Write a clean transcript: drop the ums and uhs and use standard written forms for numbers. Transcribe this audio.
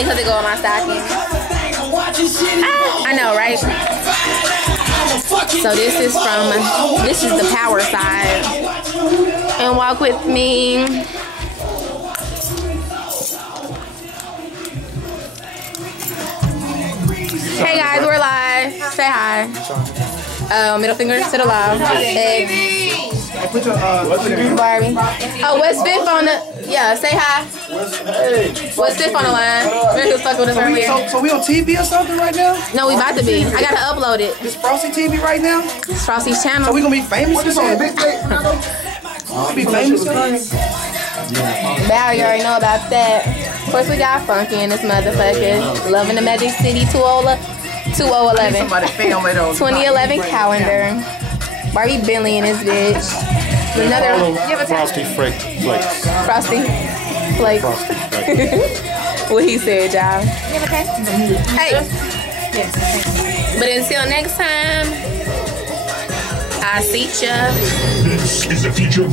Only because it go on my stocking. I know, right? So this is the power side. And walk with me. Hey guys, we're live. Say hi. Middle finger to the live. Hey. Barbie. Oh, what's Fifth on the? Yeah, say hi. What's Fifth on the line? We're just fucking with us earlier. So we on TV or something right now? No, we about to be. I gotta upload it. It's Frosty TV right now? It's Frosty's channel. So we gonna be famous? What's on big plate? Be famous? Val, you already know about that. Of course, we got Funky in this motherfucker. Loving the Magic City 2011. 2011 calendar. Barbie Bentley in this bitch. Another. Frosty Flakes. Frosty Flakes. What he said, y'all. Hey. But until next time, I see ya. This is the future.